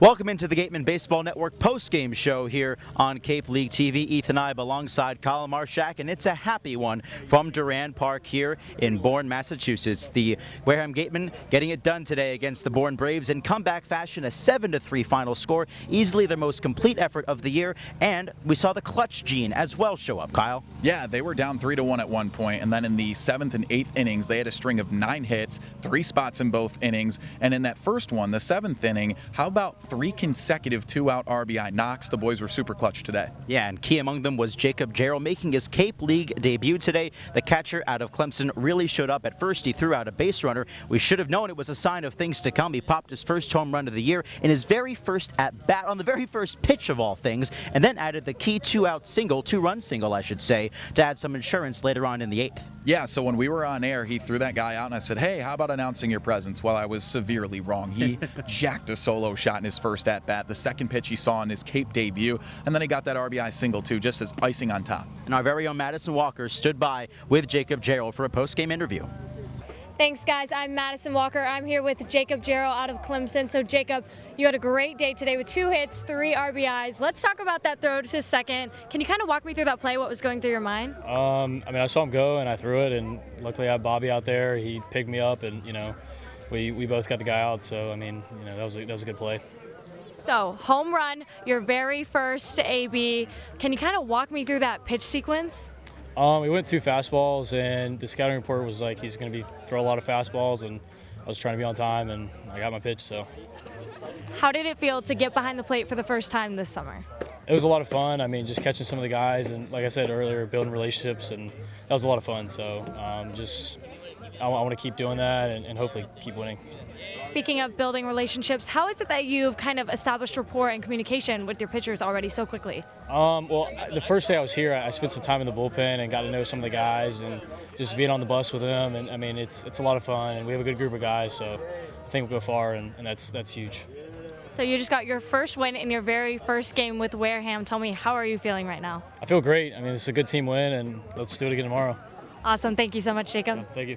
Welcome into the Gatemen Baseball Network post-game show here on Cape League TV. Ethan Ibe alongside Kyle Marshak, and it's a happy one from Durand Park here in Bourne, Massachusetts. The Wareham Gatemen getting it done today against the Bourne Braves in comeback fashion, a 7-3 final score, easily their most complete effort of the year, and we saw the clutch gene as well show up, Kyle. Yeah, they were down 3-1 at one point, and then in the 7th and 8th innings, they had a string of 9 hits, 3 spots in both innings, and in that first one, the 7th inning, how about 3 consecutive 2-out RBI knocks? The boys were super clutch today. Yeah, and key among them was Jacob Jarrell making his Cape League debut today. The catcher out of Clemson really showed up. At first, he threw out a base runner. We should have known it was a sign of things to come. He popped his first home run of the year in his very first at-bat on the very first pitch of all things, and then added the key 2-run single, I should say, to add some insurance later on in the 8th. Yeah, so when we were on air, he threw that guy out, and I said, hey, how about announcing your presence? Well, I was severely wrong. He jacked a solo shot in his first at-bat, the second pitch he saw in his Cape debut, and then he got that RBI single, too, just as icing on top. And our very own Madison Walker stood by with Jacob Jarrell for a post-game interview. Thanks, guys. I'm Madison Walker. I'm here with Jacob Jarrell out of Clemson. So, Jacob, you had a great day today with 2 hits, 3 RBIs. Let's talk about that throw to second. Can you kind of walk me through that play, what was going through your mind? I saw him go, and I threw it, and luckily I had Bobby out there. He picked me up, and, we both got the guy out. So, that was a good play. So, home run, your very first AB. Can you kind of walk me through that pitch sequence? We went 2 fastballs, and the scouting report was like he's going to throw a lot of fastballs, and I was trying to be on time, and I got my pitch. So, how did it feel to get behind the plate for the first time this summer? It was a lot of fun. Just catching some of the guys, and like I said earlier, building relationships, and that was a lot of fun. So, I want to keep doing that, and hopefully keep winning. Speaking of building relationships, how is it that you've kind of established rapport and communication with your pitchers already so quickly? Well, the first day I was here, I spent some time in the bullpen and got to know some of the guys, and just being on the bus with them. And it's a lot of fun, and we have a good group of guys, so I think we'll go far, and that's huge. So you just got your first win in your very first game with Wareham. Tell me, how are you feeling right now? I feel great. It's a good team win, and let's do it again tomorrow. Awesome. Thank you so much, Jacob. Yeah, thank you.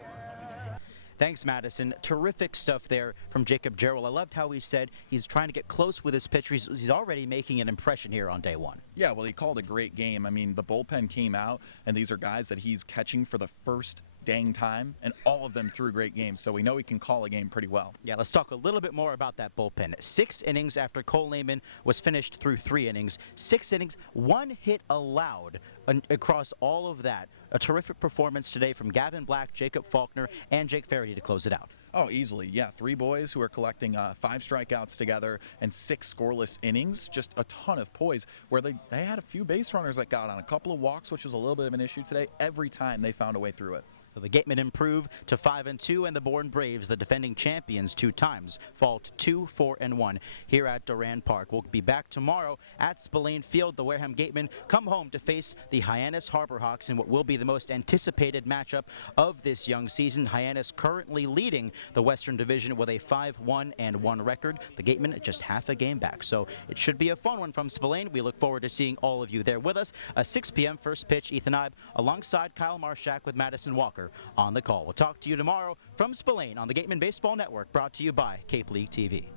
Thanks, Madison. Terrific stuff there from Jacob Jarrell. I loved how he said he's trying to get close with his pitchers. He's already making an impression here on day one. Yeah, well, he called a great game. The bullpen came out, and these are guys that he's catching for the first dang time, and all of them threw great games, so we know he can call a game pretty well. Yeah, let's talk a little bit more about that bullpen. 6 innings after Cole Lehman was finished through 3 innings. 6 innings, 1 hit allowed across all of that. A terrific performance today from Gavin Black, Jacob Faulkner, and Jake Faraday to close it out. Oh, easily, yeah. 3 boys who are collecting 5 strikeouts together and 6 scoreless innings. Just a ton of poise where they had a few base runners that got on, a couple of walks, which was a little bit of an issue today. Every time they found a way through it. So the Gatemen improve to 5-2, and the Bourne Braves, the defending champions 2 times, fall to 2-4-1 here at Durand Park. We'll be back tomorrow at Spillane Field. The Wareham Gatemen come home to face the Hyannis Harbor Hawks in what will be the most anticipated matchup of this young season. Hyannis currently leading the Western Division with a 5-1-1 record. The Gatemen just half a game back, so it should be a fun one from Spillane. We look forward to seeing all of you there with us. A 6 p.m. first pitch. Ethan Ibe alongside Kyle Marshak with Madison Walker on the call. We'll talk to you tomorrow from Spillane on the Gatemen Baseball Network, brought to you by Cape League TV.